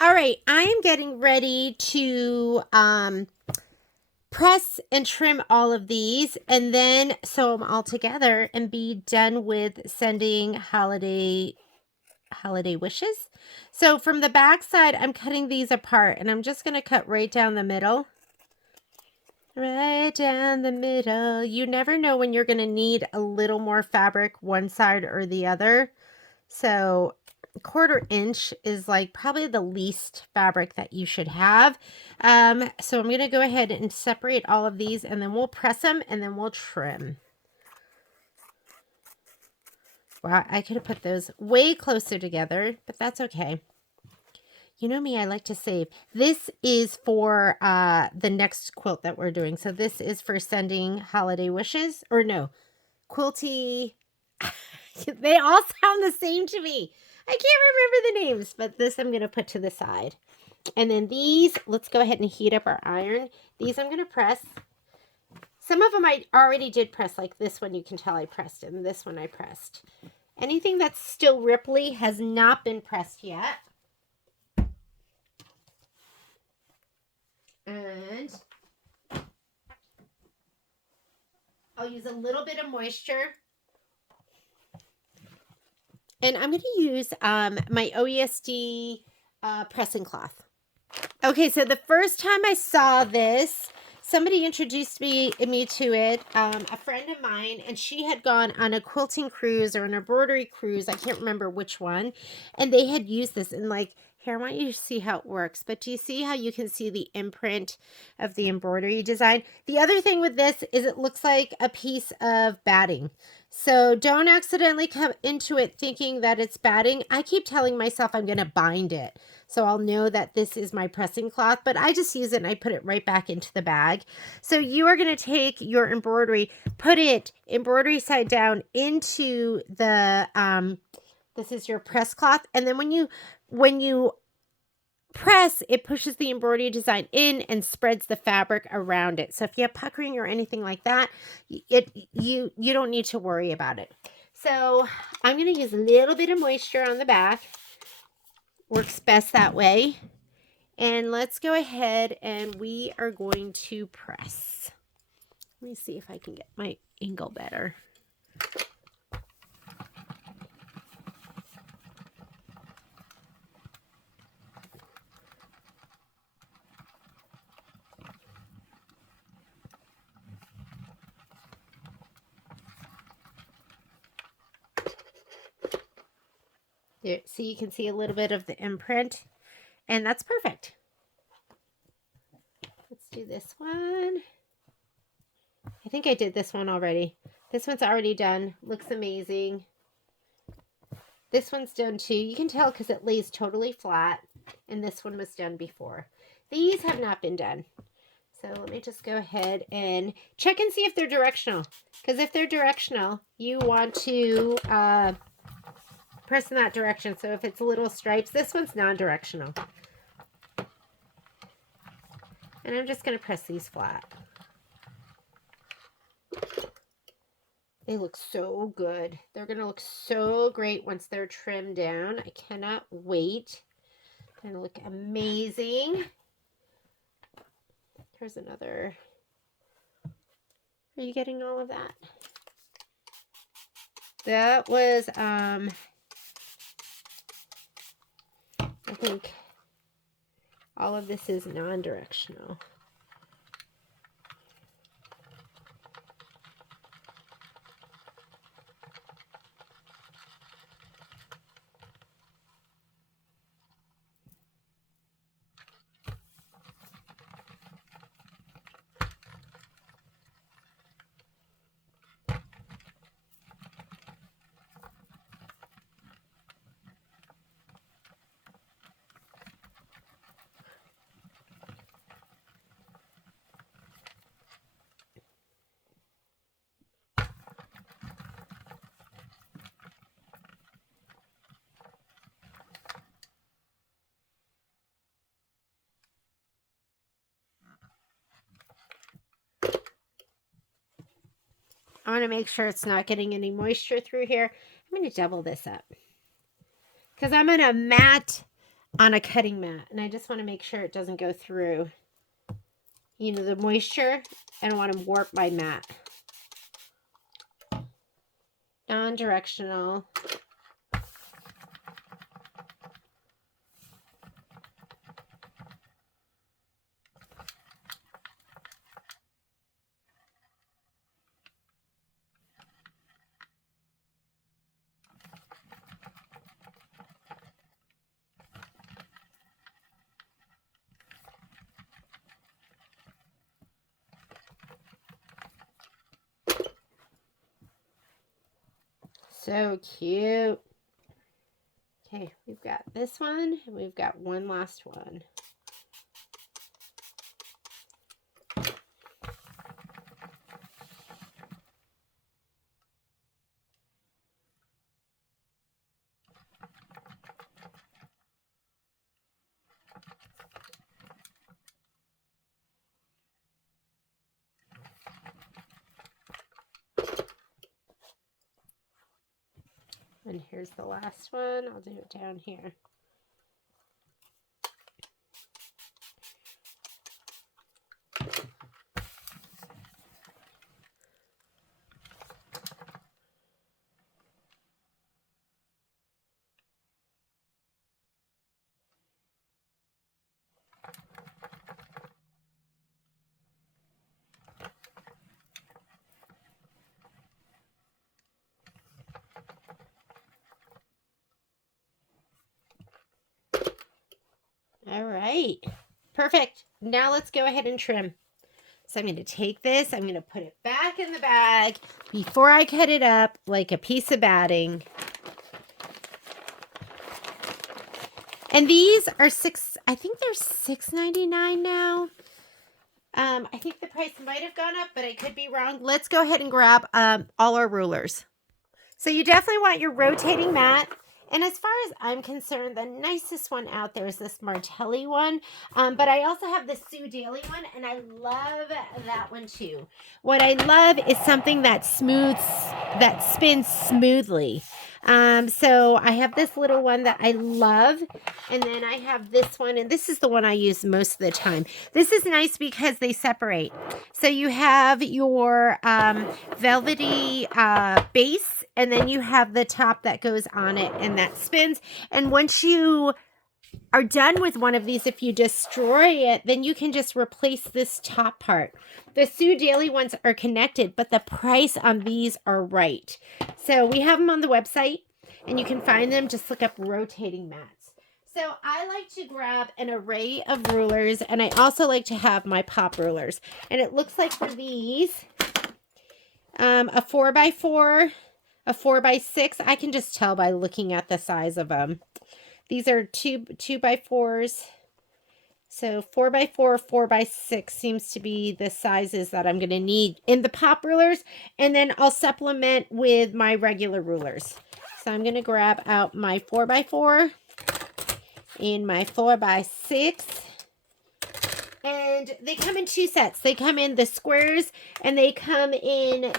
All right, I am getting ready to press and trim all of these and then sew them all together and be done with sending holiday wishes. So from the back side, I'm cutting these apart and I'm just going to cut right down the middle. Right down the middle. You never know when you're going to need a little more fabric one side or the other. So 1/4 inch is like probably the least fabric that you should have. So I'm going to go ahead and separate all of these and then we'll press them and then we'll trim. Wow, I could have put those way closer together, but that's okay. You know me, I like to save. This is for the next quilt that we're doing. So this is for sending holiday wishes. Or no, Quilty. They all sound the same to me. I can't remember the names, but this I'm going to put to the side. And then these, let's go ahead and heat up our iron. These I'm going to press. Some of them I already did press, like this one you can tell I pressed, and this one I pressed. Anything that's still ripply has not been pressed yet. And I'll use a little bit of moisture. And I'm going to use my OESD pressing cloth. Okay, so the first time I saw this, somebody introduced me to it, a friend of mine, and she had gone on a quilting cruise or an embroidery cruise. I can't remember which one. And they had used this and like, here, I want you to see how it works. But do you see how you can see the imprint of the embroidery design? The other thing with this is it looks like a piece of batting. So don't accidentally come into it thinking that it's batting. I keep telling myself I'm going to bind it. So I'll know that this is my pressing cloth, but I just use it and I put it right back into the bag. So you are going to take your embroidery, put it embroidery side down into the, this is your press cloth. And then when you press, it pushes the embroidery design in and spreads the fabric around it. So if you have puckering or anything like that, you don't need to worry about it. So I'm going to use a little bit of moisture on the back. Works best that way. And let's go ahead and we are going to press. Let me see if I can get my angle better. There, so you can see a little bit of the imprint, and that's perfect. Let's do this one. I think I did this one already. This one's already done. Looks amazing. This one's done too. You can tell because it lays totally flat, and this one was done before. These have not been done. So let me just go ahead and check and see if they're directional. Because if they're directional, you want to press in that direction. So if it's little stripes, this one's non-directional. And I'm just going to press these flat. They look so good. They're going to look so great once they're trimmed down. I cannot wait. They're going to look amazing. Here's another. Are you getting all of that? That was, I think all of this is non-directional. I want to make sure it's not getting any moisture through here. I'm going to double this up because I'm going to mat on a cutting mat. And I just want to make sure it doesn't go through, you know, the moisture. I don't want to warp my mat. Non-directional. So cute. Okay, we've got this one, and we've got one last one. And here's the last one. I'll do it down here. All right, perfect. Now let's go ahead and trim. So I'm going to take this, I'm going to put it back in the bag before I cut it up like a piece of batting. And these are I think they're $6.99 now. I think the price might have gone up, but I could be wrong. Let's go ahead and grab all our rulers. So you definitely want your rotating mat. And as far as I'm concerned, the nicest one out there is this Martelli one. But I also have the Sue Daly one, and I love that one too. What I love is something that spins smoothly. So I have this little one that I love, and then I have this one, and this is the one I use most of the time. This is nice because they separate. So you have your velvety base, and then you have the top that goes on it and that spins. And once you are done with one of these, if you destroy it, then you can just replace this top part. The Sue Daly ones are connected, but the price on these are right. So we have them on the website, and you can find them. Just look up rotating mats. So I like to grab an array of rulers, and I also like to have my pop rulers. And it looks like for these, a 4x4, a 4x6. I can just tell by looking at the size of them. These are 2x4s. So 4x4, 4x6 seems to be the sizes that I'm going to need in the pop rulers. And then I'll supplement with my regular rulers. So I'm going to grab out my 4x4 and my 4x6. And they come in two sets. They come in the squares, and they come in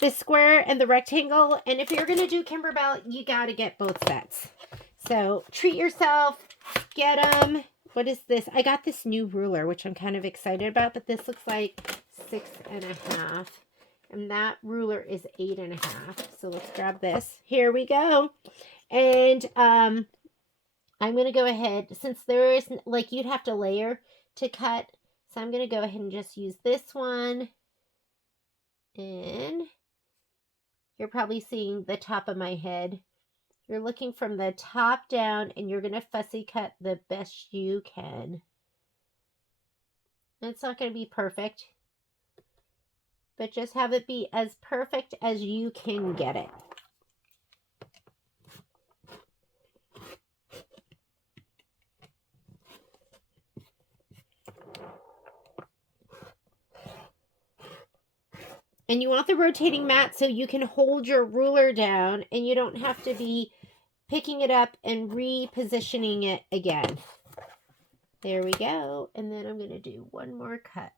the square and the rectangle. And if you're going to do Kimberbell, you got to get both sets. So treat yourself, get them. What is this? I got this new ruler, which I'm kind of excited about, but this looks like 6.5. And that ruler is 8.5. So let's grab this. Here we go. And I'm going to go ahead, since there is, like, you'd have to layer to cut. So I'm going to go ahead and just use this one. And you're probably seeing the top of my head. You're looking from the top down, and you're going to fussy cut the best you can. It's not going to be perfect, but just have it be as perfect as you can get it. And you want the rotating mat so you can hold your ruler down, and you don't have to be picking it up and repositioning it again. There we go. And then I'm going to do one more cut.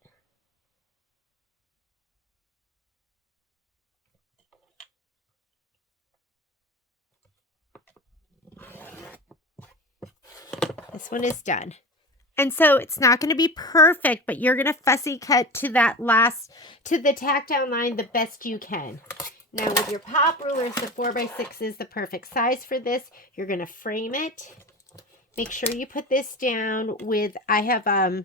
This one is done. And so it's not going to be perfect, but you're going to fussy cut to that to the tack down line the best you can. Now with your pop rulers, the 4x6 is the perfect size for this. You're going to frame it. Make sure you put this down with, I have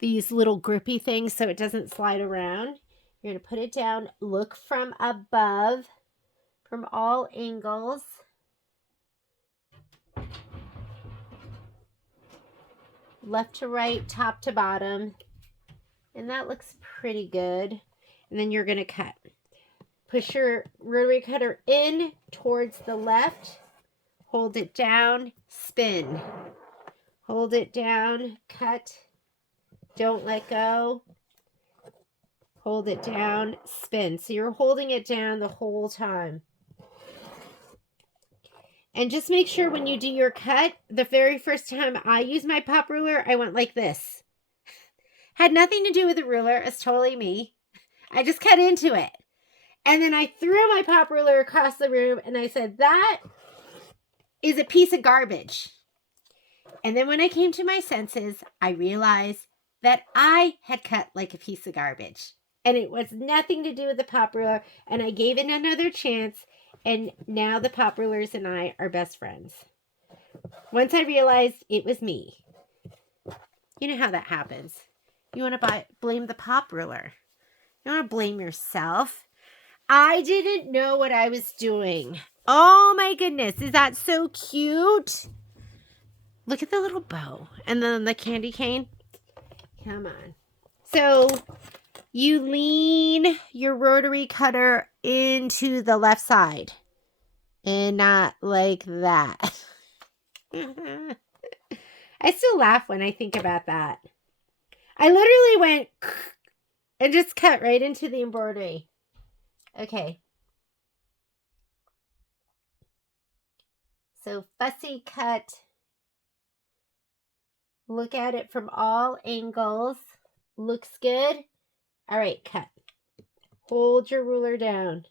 these little grippy things so it doesn't slide around. You're going to put it down, look from above, from all angles. Left to right, top to bottom. And that looks pretty good. And then you're going to cut. Push your rotary cutter in towards the left. Hold it down, spin. Hold it down, cut. Don't let go. Hold it down, spin. So you're holding it down the whole time. And just make sure when you do your cut, the very first time I used my pop ruler, I went like this. Had nothing to do with the ruler. It's totally me. I just cut into it. And then I threw my pop ruler across the room and I said, that is a piece of garbage. And then when I came to my senses, I realized that I had cut like a piece of garbage. And it was nothing to do with the pop ruler. And I gave it another chance. And now the pop rulers and I are best friends. Once I realized it was me. You know how that happens. You want to blame the pop ruler. You want to blame yourself. I didn't know what I was doing. Oh my goodness. Is that so cute? Look at the little bow. And then the candy cane. Come on. So you lean your rotary cutter into the left side. And not like that. I still laugh when I think about that. I literally went and just cut right into the embroidery. Okay. So fussy cut. Look at it from all angles. Looks good. All right, cut. Hold your ruler down.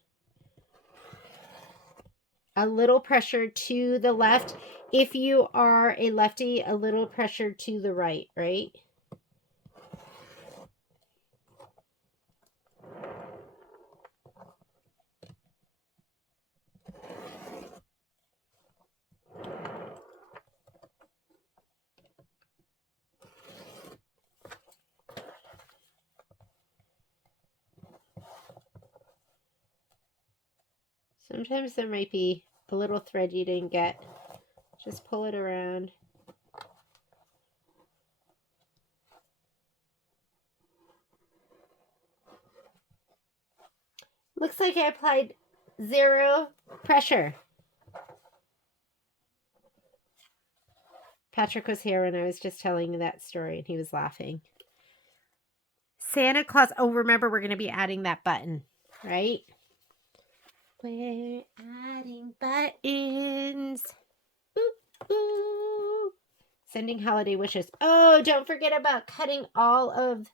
A little pressure to the left. If you are a lefty, a little pressure to the right, right? Sometimes there might be a little thread you didn't get. Just pull it around. Looks like I applied 0 pressure. Patrick was here when I was just telling that story and he was laughing. Santa Claus. Oh, remember, we're going to be adding that button, right? We're adding buttons. Boop, boop. Sending holiday wishes. Oh, don't forget about cutting all of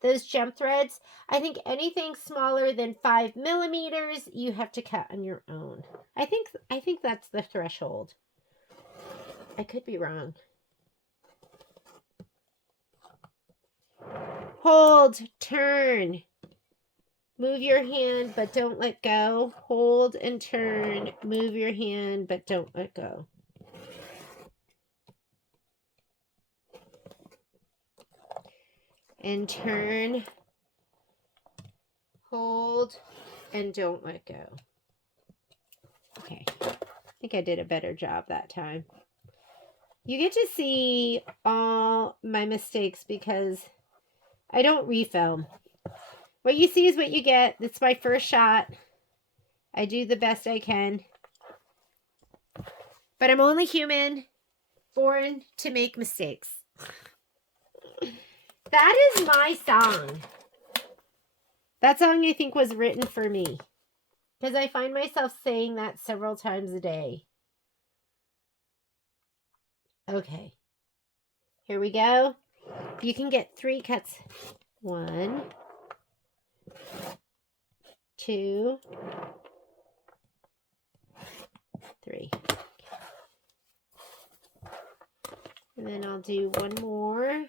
those jump threads. I think anything smaller than 5 millimeters, you have to cut on your own. I think that's the threshold. I could be wrong. Hold, turn. Move your hand, but don't let go. Hold and turn. Move your hand, but don't let go. And turn. Hold and don't let go. Okay. I think I did a better job that time. You get to see all my mistakes because I don't refilm. What you see is what you get. It's my first shot. I do the best I can. But I'm only human, born to make mistakes. That is my song. That song, I think, was written for me. Because I find myself saying that several times a day. Okay. Here we go. You can get 3 cuts. 1, 2, 3. And then I'll do one more.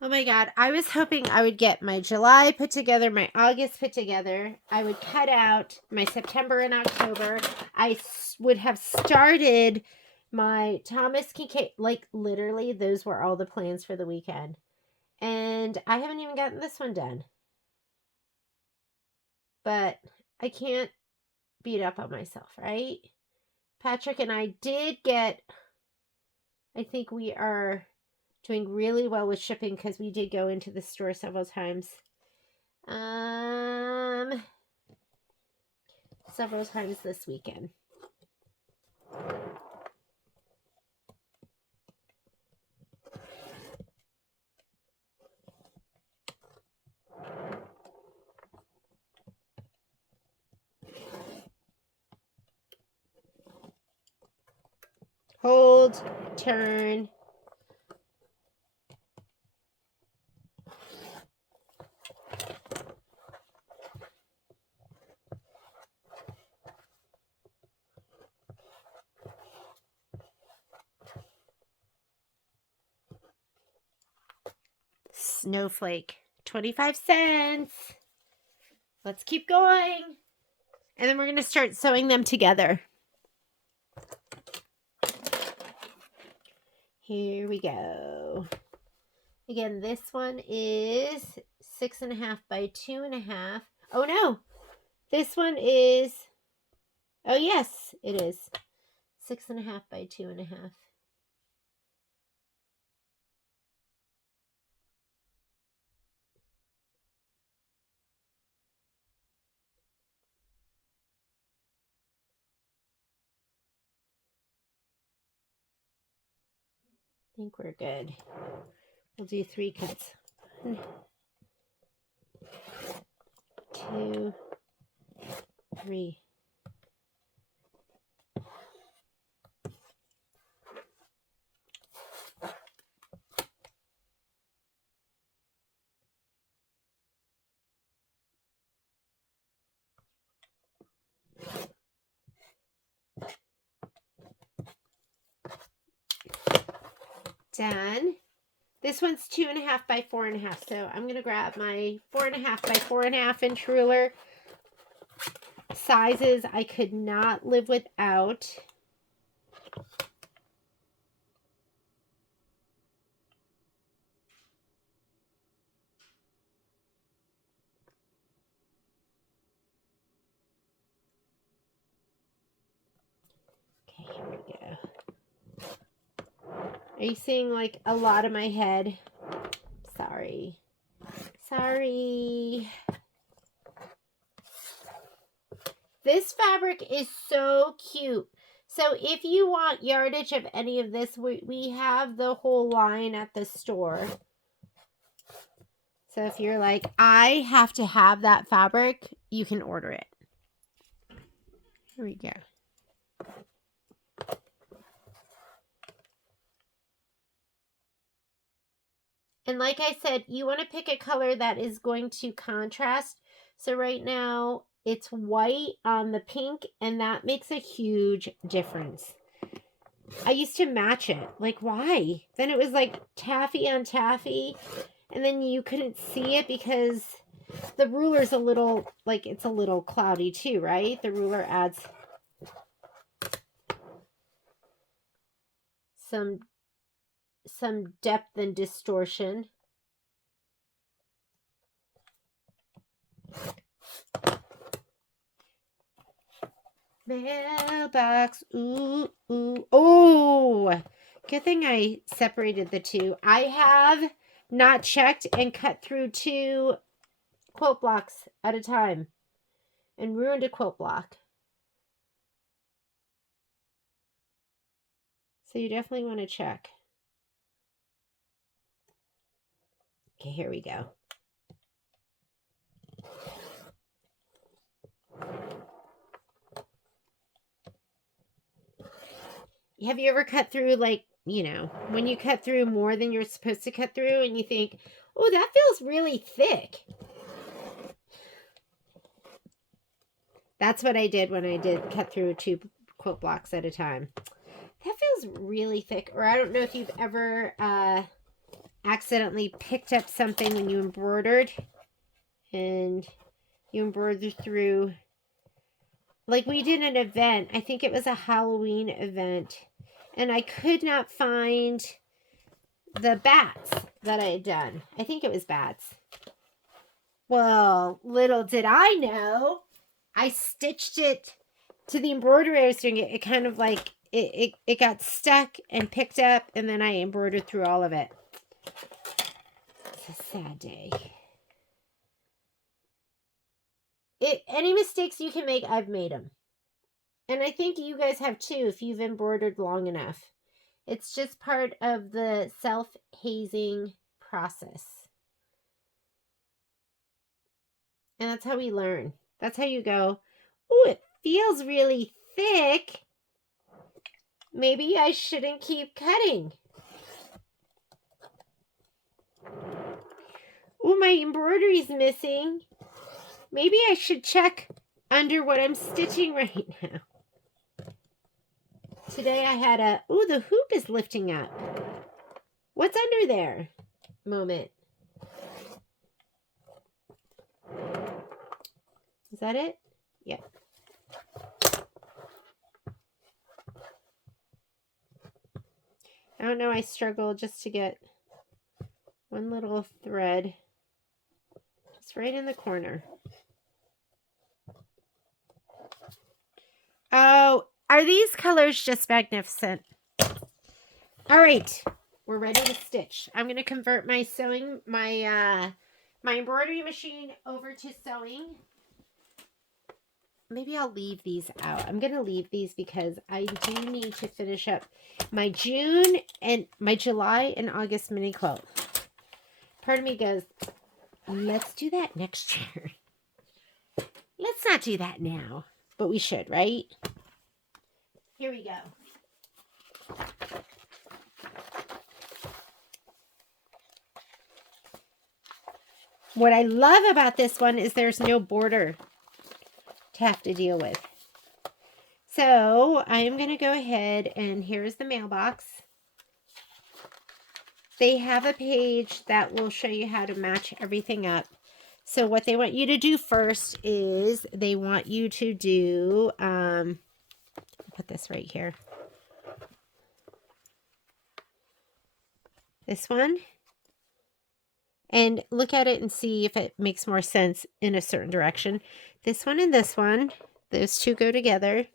Oh my God, I was hoping I would get my July put together, my August put together. I would cut out my September and October. I would have started my Thomas Kincaid, like literally those were all the plans for the weekend. And I haven't even gotten this one done. But I can't beat up on myself, right? Patrick and I did get, I think we are doing really well with shipping because we did go into the store several times. Several times this weekend. Hold, turn. Snowflake, 25 cents. Let's keep going. And then we're going to start sewing them together. Here we go. Again, this one is 6.5 by 2.5. Oh no, this one is, oh yes, it is 6.5 by 2.5. I think we're good. We'll do 3 cuts. 1, 2, 3. Done. This one's 2.5 by 4.5. So I'm going to grab my 4.5 by 4.5 inch ruler. Sizes I could not live without. Okay, here we go. Are you seeing like a lot of my head? Sorry. Sorry. This fabric is so cute. So if you want yardage of any of this, we have the whole line at the store. So if you're like, I have to have that fabric, you can order it. Here we go. And like I said, you want to pick a color that is going to contrast. So right now it's white on the pink, and that makes a huge difference. I used to match it. Like, why? Then it was like taffy on taffy, and then you couldn't see it because the ruler's a little, like, it's a little cloudy too, right? The ruler adds some depth and distortion. Mailbox, ooh, ooh, oh, good thing I separated the two. I have not checked and cut through 2 quilt blocks at a time and ruined a quilt block. So you definitely want to check. Okay, here we go. Have you ever cut through, like, you know, when you cut through more than you're supposed to cut through and you think, Oh, that feels really thick. That's what I did when I did cut through 2 quilt blocks at a time. That feels really thick. Or I don't know if you've ever accidentally picked up something when you embroidered and you embroidered through, like we did an event. I think it was a Halloween event, and I could not find the bats that I had done. I think it was bats. Well, little did I know, I stitched it to the embroidery I was doing. It kind of like, it got stuck and picked up, and then I embroidered through all of it. It's a sad day. Any mistakes you can make, I've made them. And I think you guys have too if you've embroidered long enough. It's just part of the self-hazing process. And that's how we learn. That's how you go, oh, it feels really thick. Maybe I shouldn't keep cutting. Oh, my embroidery's missing. Maybe I should check under what I'm stitching right now. Today I had a, oh, the hoop is lifting up. What's under there? Moment. Is that it? Yep. I don't know, I struggle just to get one little thread. It's right in the corner. Oh, are these colors just magnificent? All right, we're ready to stitch. I'm going to convert my sewing, my embroidery machine over to sewing. Maybe I'll leave these out. I'm going to leave these because I do need to finish up my June and my July and August mini quilt. Part of me goes, let's do that next year. Let's not do that now, but we should, right? Here we go. What I love about this one is there's no border to have to deal with. So I am going to go ahead, and here's the mailbox. They have a page that will show you how to match everything up. So what they want you to do first is they want you to do, put this right here. This one. And look at it and see if it makes more sense in a certain direction. This one and this one, those two go together.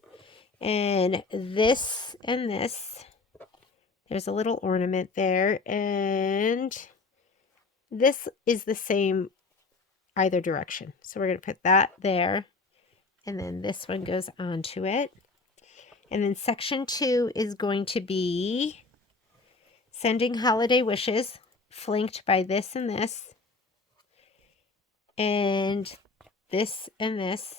And this, there's a little ornament there. And this is the same either direction. So we're going to put that there. And then this one goes onto it. And then section 2 is going to be sending holiday wishes, flanked by this and this, and this and this,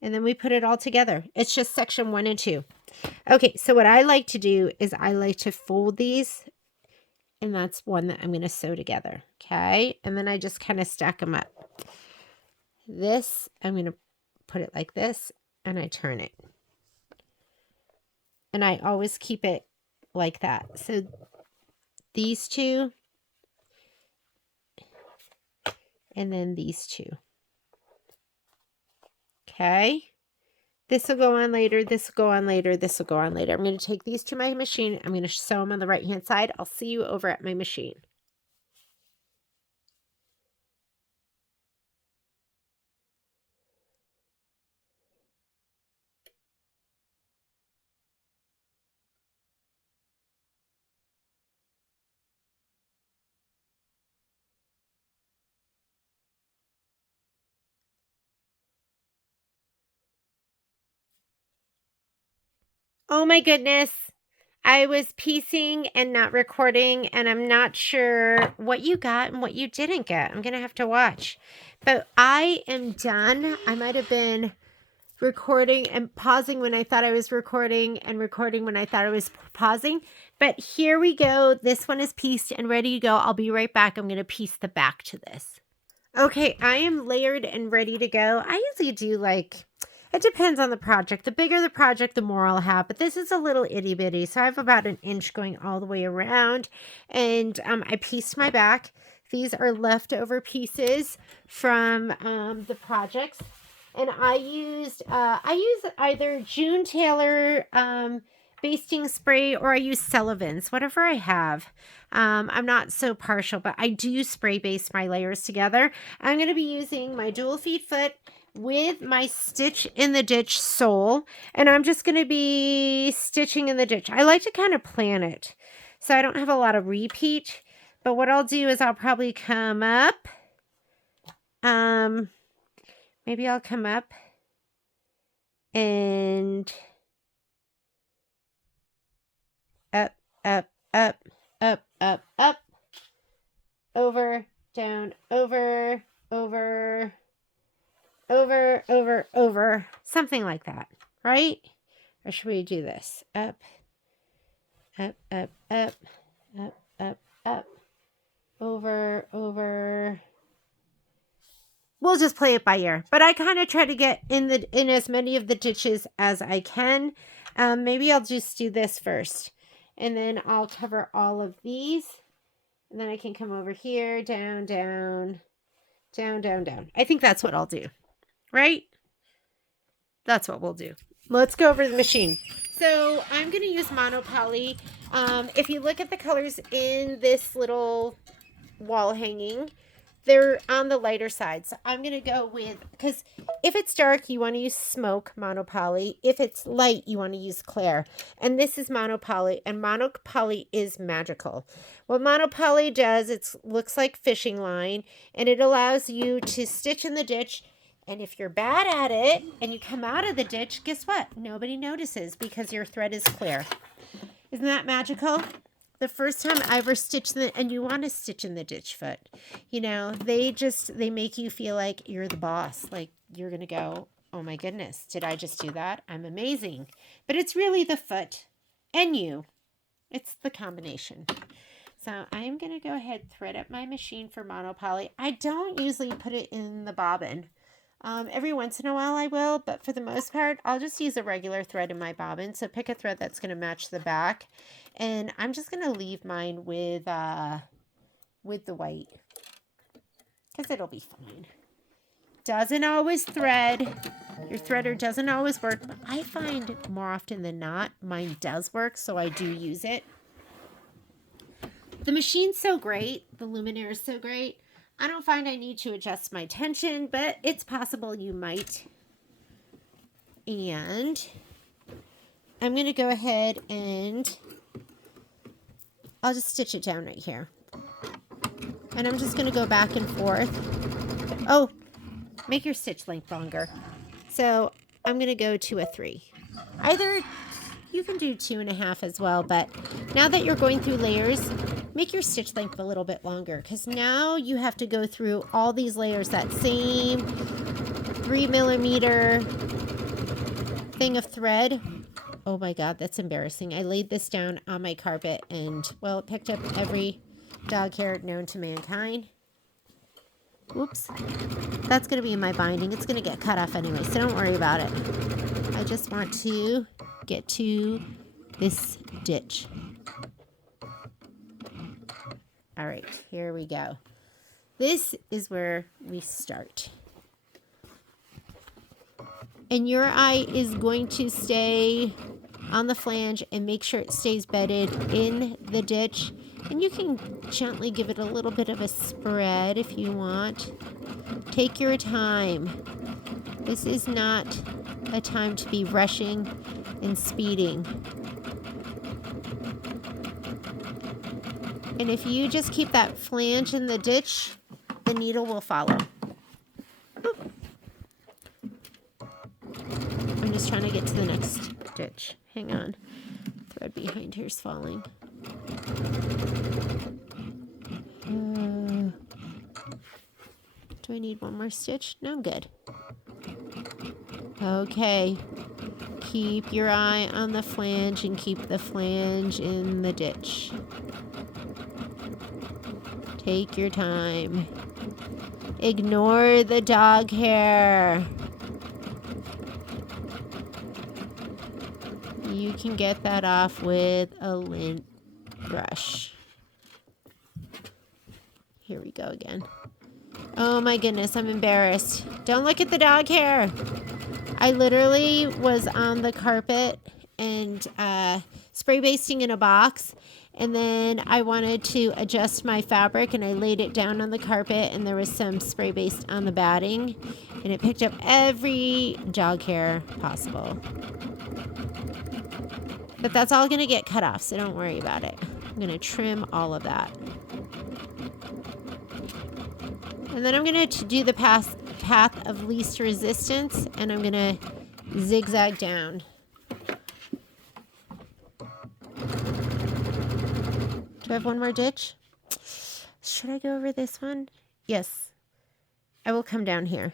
and then we put it all together. It's just section 1 and 2. Okay, so what I like to do is I like to fold these, and that's one that I'm going to sew together, okay? And then I just kind of stack them up. This, I'm going to put it like this, and I turn it. And I always keep it like that. So these two, and then these two. Okay. This will go on later. This will go on later. This will go on later. I'm going to take these to my machine. I'm going to sew them on the right-hand side. I'll see you over at my machine. Oh my goodness. I was piecing and not recording, and I'm not sure what you got and what you didn't get. I'm going to have to watch. But I am done. I might have been recording and pausing when I thought I was recording and recording when I thought I was pausing. But here we go. This one is pieced and ready to go. I'll be right back. I'm going to piece the back to this. Okay, I am layered and ready to go. I usually do like, it depends on the project. The bigger the project, the more I'll have. But this is a little itty bitty. So I have about an inch going all the way around. And I pieced my back. These are leftover pieces from the projects. And I use either June Taylor basting spray, or I use Sullivan's, whatever I have. I'm not so partial, but I do spray base my layers together. I'm going to be using my dual feed foot with my stitch in the ditch sole, and I'm just going to be stitching in the ditch. I like to kind of plan it so I don't have a lot of repeat, but what I'll do is I'll probably come up, maybe I'll come up and up, up, up, up, up, up, over, down, over, over, over, over, over, something like that, right? Or should we do this? Up, up, up, up, up, up, up, over, over. We'll just play it by ear, but I kind of try to get in as many of the ditches as I can. Maybe I'll just do this first, and then I'll cover all of these, and then I can come over here, down, down, down, down, down. I think that's what I'll do, right? That's what we'll do. Let's go over the machine. So I'm going to use monopoly. If you look at the colors in this little wall hanging, they're on the lighter side. So I'm going to go with, because if it's dark, you want to use smoke monopoly. If it's light, you want to use Claire. And this is monopoly, and monopoly is magical. What monopoly does, it looks like fishing line, and it allows you to stitch in the ditch. And if you're bad at it and you come out of the ditch, guess what? Nobody notices because your thread is clear. Isn't that magical? The first time I ever stitched and you want to stitch in the ditch foot, you know, they make you feel like you're the boss. Like you're going to go, oh my goodness, did I just do that? I'm amazing. But it's really the foot and you. It's the combination. So I'm going to go ahead, thread up my machine for monopoly. I don't usually put it in the bobbin. Every once in a while I will, but for the most part, I'll just use a regular thread in my bobbin. So pick a thread that's going to match the back. And I'm just going to leave mine with the white, because it'll be fine. Doesn't always thread. Your threader doesn't always work, but I find more often than not, mine does work, so I do use it. The machine's so great. The luminaire is so great. I don't find I need to adjust my tension, but it's possible you might. And I'm going to go ahead and I'll just stitch it down right here. And I'm just going to go back and forth. Oh, make your stitch length longer. So I'm going to go to a 3. Either you can do 2.5 as well, but now that you're going through layers, make your stitch length a little bit longer, because now you have to go through all these layers, that same 3mm thing of thread. Oh my God, that's embarrassing. I laid this down on my carpet and, well, it picked up every dog hair known to mankind. Whoops. That's going to be in my binding. It's going to get cut off anyway, so don't worry about it. I just want to get to this ditch. All right, here we go. This is where we start. And your eye is going to stay on the flange and make sure it stays bedded in the ditch. And you can gently give it a little bit of a spread if you want. Take your time. This is not a time to be rushing and speeding. And if you just keep that flange in the ditch, the needle will follow. Oop. I'm just trying to get to the next ditch. Hang on. Thread behind here is falling. Do I need one more stitch? No, I'm good. Okay. Keep your eye on the flange and keep the flange in the ditch. Take your time. Ignore the dog hair. You can get that off with a lint brush. Here we go again. Oh my goodness, I'm embarrassed. Don't look at the dog hair. I literally was on the carpet and spray basting in a box, and then I wanted to adjust my fabric, and I laid it down on the carpet, and there was some spray baste on the batting, and it picked up every dog hair possible. But that's all going to get cut off, so don't worry about it. I'm going to trim all of that. And then I'm going to do the path of least resistance, and I'm going to zigzag down. Do I have one more ditch? Should I go over this one? Yes. I will come down here.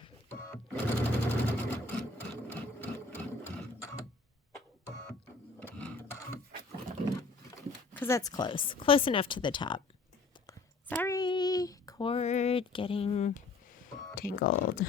Because that's close. Close enough to the top. Sorry. Cord getting tangled.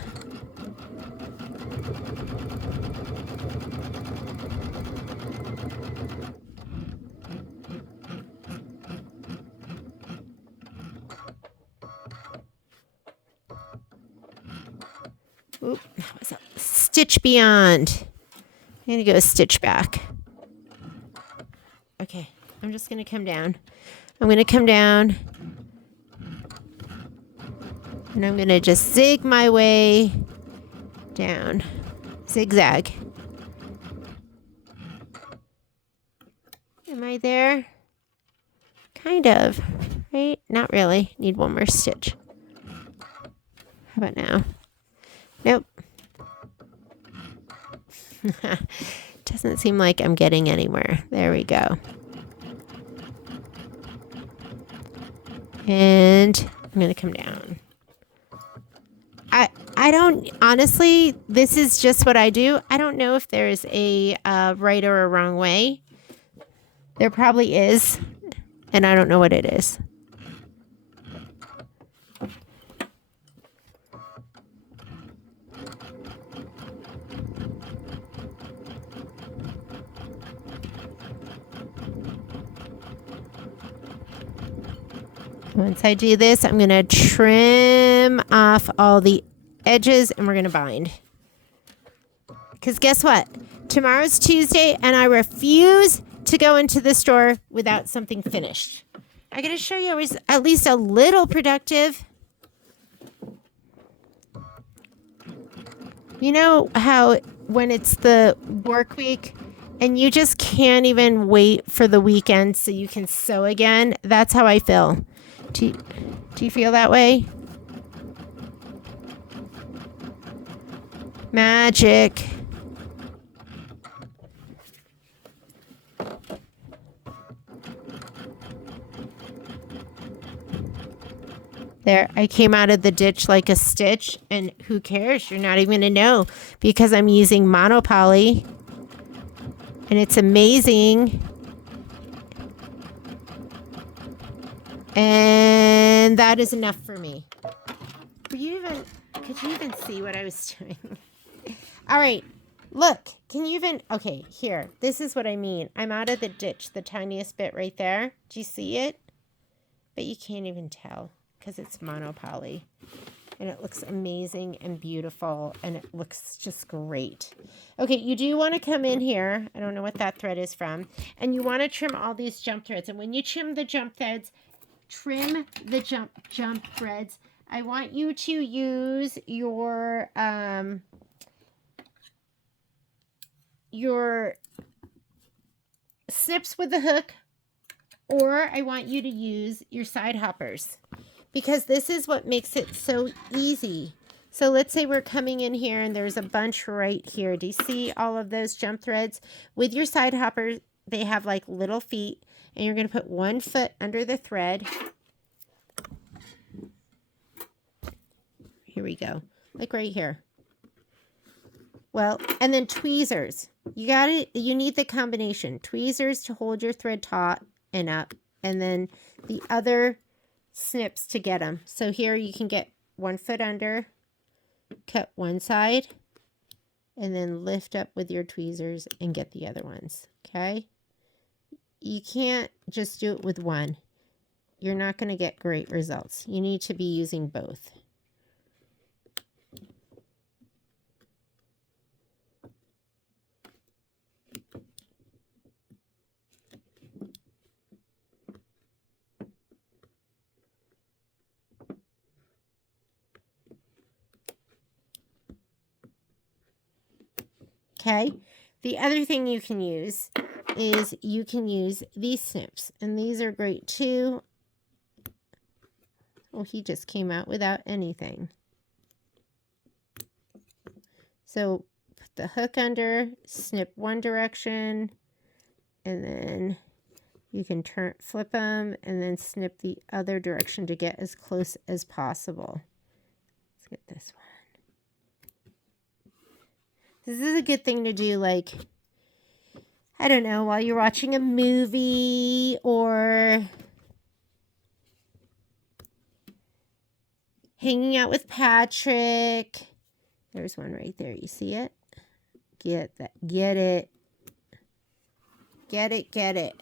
Oop, that was a stitch beyond. I'm going to go a stitch back. Okay, I'm just going to come down. I'm going to come down. And I'm going to just zig my way down. Zigzag. Am I there? Kind of. Right? Not really. Need one more stitch. How about now? Nope. Doesn't seem like I'm getting anywhere. There we go. And I'm going to come down. I don't, honestly, this is just what I do. I don't know if there's a right or a wrong way. There probably is, and I don't know what it is. Once I do this, I'm going to trim off all the edges and we're going to bind. Because guess what? Tomorrow's Tuesday and I refuse to go into the store without something finished. I got to show you I was at least a little productive. You know how when it's the work week and you just can't even wait for the weekend so you can sew again? That's how I feel. Do you feel that way? Magic. There, I came out of the ditch like a stitch, and who cares? You're not even going to know because I'm using monopoly, and it's amazing. And that is enough for me. Could you even see what I was doing? All right, look, can you even, okay, here, this is what I mean. I'm out of the ditch, the tiniest bit right there. Do you see it? But you can't even tell because it's monopoly. And it looks amazing and beautiful, and it looks just great. Okay, you do want to come in here. I don't know what that thread is from. And you want to trim all these jump threads. And when you trim the jump threads, trim the jump threads. I want you to use your snips with the hook, or I want you to use your side hoppers because this is what makes it so easy. So let's say we're coming in here and there's a bunch right here. Do you see all of those jump threads? With your side hoppers, they have like little feet, and you're going to put one foot under the thread. Here we go. Like right here. Well, and then tweezers. You need the combination. Tweezers to hold your thread taut and up, and then the other snips to get them. So here you can get 1 foot under, cut one side, and then lift up with your tweezers and get the other ones, okay? You can't just do it with one. You're not going to get great results. You need to be using both. Okay, the other thing you can use is you can use these snips, and these are great too. Oh, he just came out without anything. So put the hook under, snip one direction, and then you can flip them, and then snip the other direction to get as close as possible. Let's get this one. This is a good thing to do, like, I don't know, while you're watching a movie or hanging out with Patrick. There's one right there. You see it? Get that. Get it. Get it. Get it.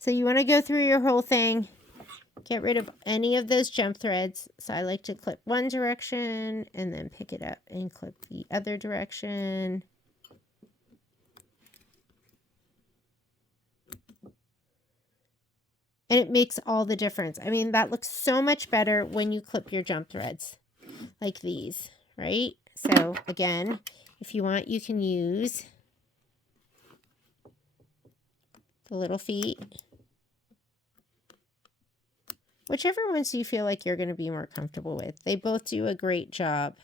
So you want to go through your whole thing. Get rid of any of those jump threads. So I like to clip one direction and then pick it up and clip the other direction. And it makes all the difference. I mean, that looks so much better when you clip your jump threads like these, right? So again, if you want, you can use the little feet. Whichever ones you feel like you're going to be more comfortable with. They both do a great job.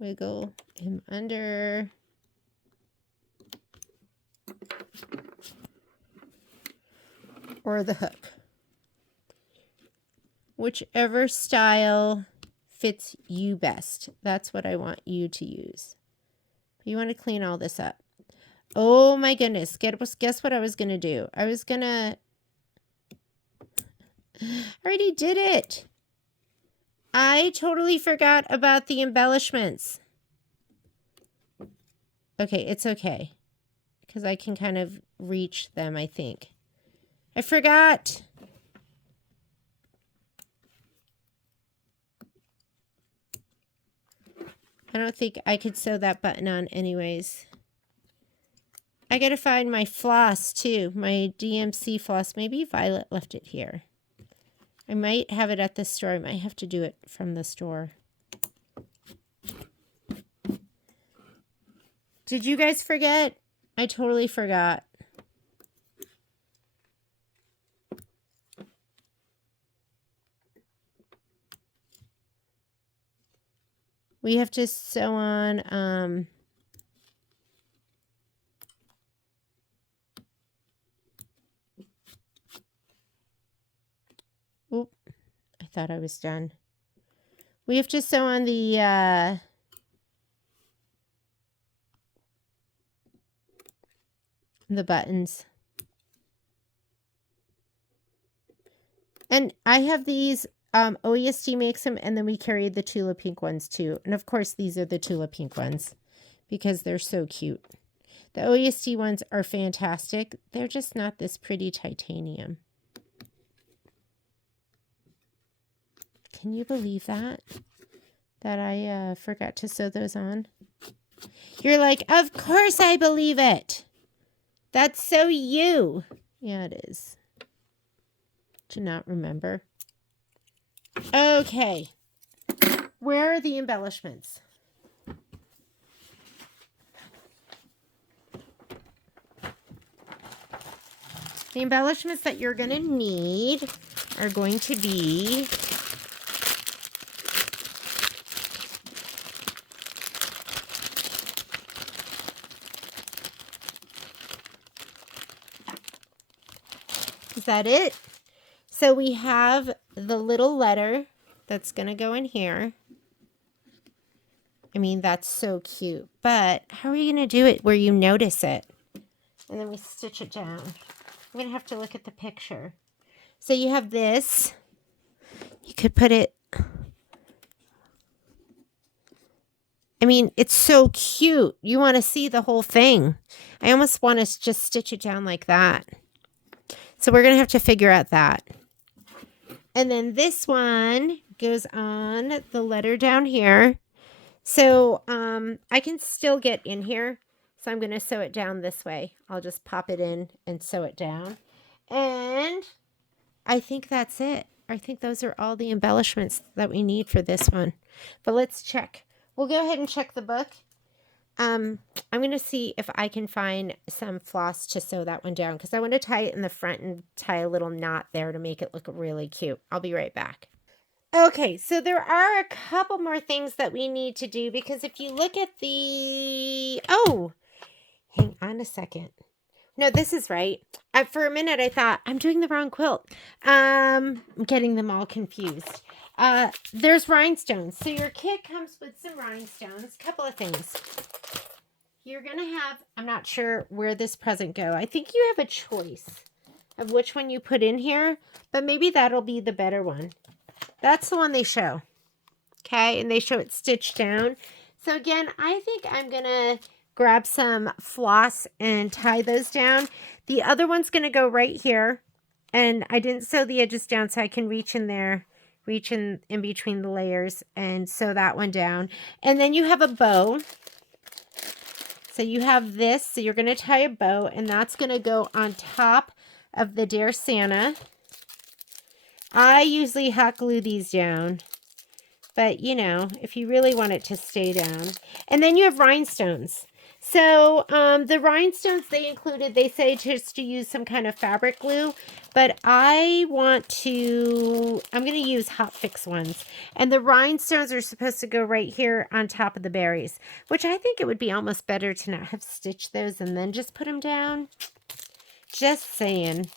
Wiggle him under. Or the hook. Whichever style fits you best. That's what I want you to use. You want to clean all this up. Oh my goodness. Guess what I was going to do? I already did it. I totally forgot about the embellishments. Okay, it's okay. Because I can kind of reach them, I think. I forgot. I don't think I could sew that button on anyways. I gotta find my floss too. My DMC floss. Maybe Violet left it here. I might have it at the store. I might have to do it from the store. Did you guys forget? I totally forgot. We have to sew on, oop, I thought I was done. We have to sew on the buttons. And I have these, OESD makes them, and then we carried the Tula pink ones too. And of course, these are the Tula pink ones because they're so cute. The OESD ones are fantastic. They're just not this pretty titanium. Can you believe that? That I forgot to sew those on? You're like, of course I believe it. That's so you. Yeah, it is. To not remember. Okay. Where are the embellishments? The embellishments that you're going to need are going to be Is that it? So we have the little letter that's going to go in here. I mean, that's so cute. But how are you going to do it where you notice it? And then we stitch it down. I'm going to have to look at the picture. So you have this. You could put it. I mean, it's so cute. You want to see the whole thing. I almost want to just stitch it down like that. So we're going to have to figure out that. And then this one goes on the letter down here. So I can still get in here. So I'm going to sew it down this way. I'll just pop it in and sew it down. And I think that's it. I think those are all the embellishments that we need for this one. But let's check. We'll go ahead and check the book. I'm going to see if I can find some floss to sew that one down, because I want to tie it in the front and tie a little knot there to make it look really cute. I'll be right back. Okay, so there are a couple more things that we need to do, because if you look at the... Oh, hang on a second. No, this is right. For a minute, I thought, I'm doing the wrong quilt. I'm getting them all confused. There's rhinestones. So your kit comes with some rhinestones. Couple of things. You're going to have, I'm not sure where this present go. I think you have a choice of which one you put in here, but maybe that'll be the better one. That's the one they show. Okay, and they show it stitched down. So again, I think I'm going to grab some floss and tie those down. The other one's going to go right here. And I didn't sew the edges down so I can reach in there, reach in between the layers and sew that one down. And then you have a bow. So you have this. So you're going to tie a bow, and that's going to go on top of the Dear Santa. I usually hot glue these down, but you know, if you really want it to stay down. And then you have rhinestones. So the rhinestones they included, they say just to use some kind of fabric glue, but I'm going to use Hot Fix ones. And the rhinestones are supposed to go right here on top of the berries, which I think it would be almost better to not have stitched those and then just put them down. Just saying.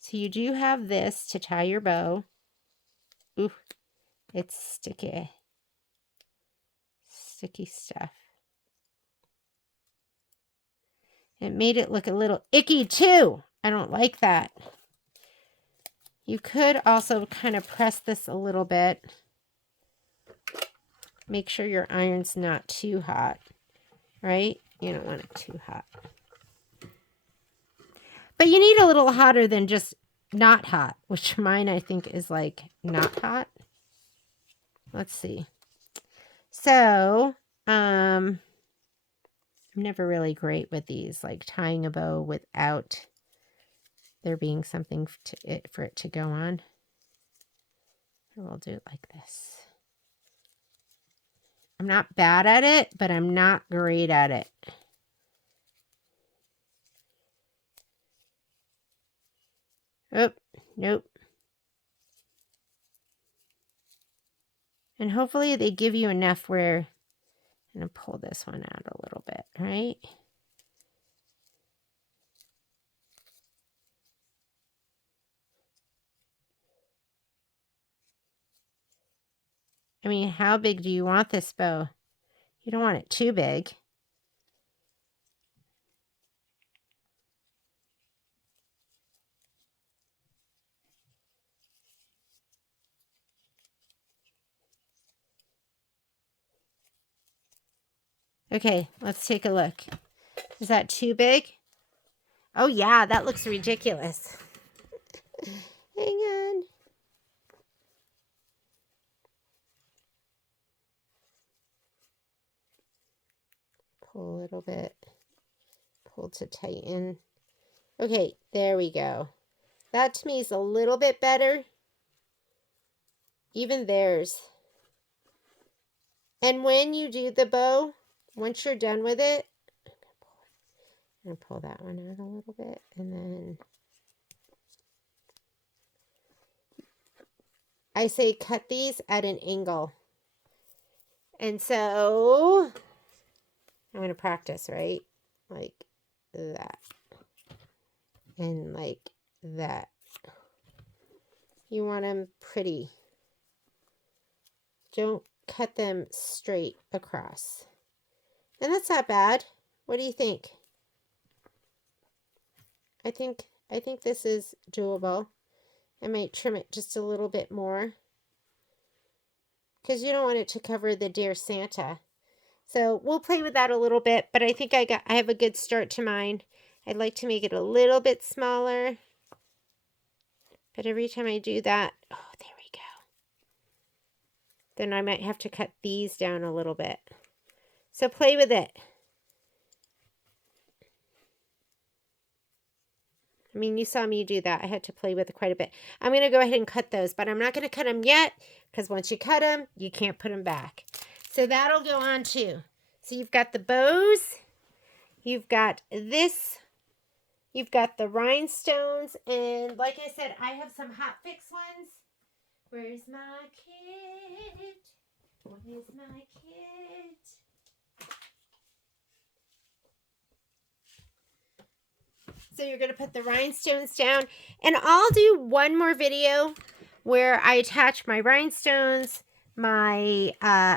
So you do have this to tie your bow. Ooh, it's sticky. Sticky stuff. It made it look a little icky too. I don't like that. You could also kind of press this a little bit. Make sure your iron's not too hot, right? You don't want it too hot. But you need a little hotter than just not hot, which mine I think is like not hot. Let's see. So, I'm never really great with these, like tying a bow without there being something for it to go on. We'll do it like this. I'm not bad at it, but I'm not great at it. Oh, nope. And hopefully they give you enough where I'm going to pull this one out a little bit, right? I mean, how big do you want this bow? You don't want it too big. Okay, let's take a look. Is that too big? Oh yeah, that looks ridiculous. Hang on. Pull a little bit. Pull to tighten. Okay, there we go. That to me is a little bit better. Even theirs. And when you do the bow, once you're done with it, I'm going to pull that one out a little bit. And then I say cut these at an angle. And so I'm going to practice, right? Like that. And like that. You want them pretty. Don't cut them straight across. And that's not bad. What do you think? I think this is doable. I might trim it just a little bit more because you don't want it to cover the Dear Santa. So we'll play with that a little bit, but I think I have a good start to mine. I'd like to make it a little bit smaller, but every time I do that, oh, there we go. Then I might have to cut these down a little bit. So play with it. I mean, you saw me do that. I had to play with it quite a bit. I'm going to go ahead and cut those, but I'm not going to cut them yet because once you cut them, you can't put them back. So that'll go on too. So you've got the bows, you've got this, you've got the rhinestones, and like I said, I have some hot fix ones. Where's my kit? Where's my kit? So you're going to put the rhinestones down, and I'll do one more video where I attach my rhinestones, my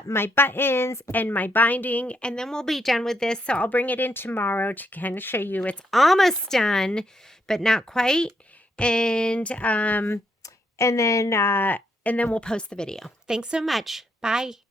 my buttons, and my binding, and then we'll be done with this. So I'll bring it in tomorrow to kind of show you it's almost done, but not quite. And then we'll post the video. Thanks so much. Bye.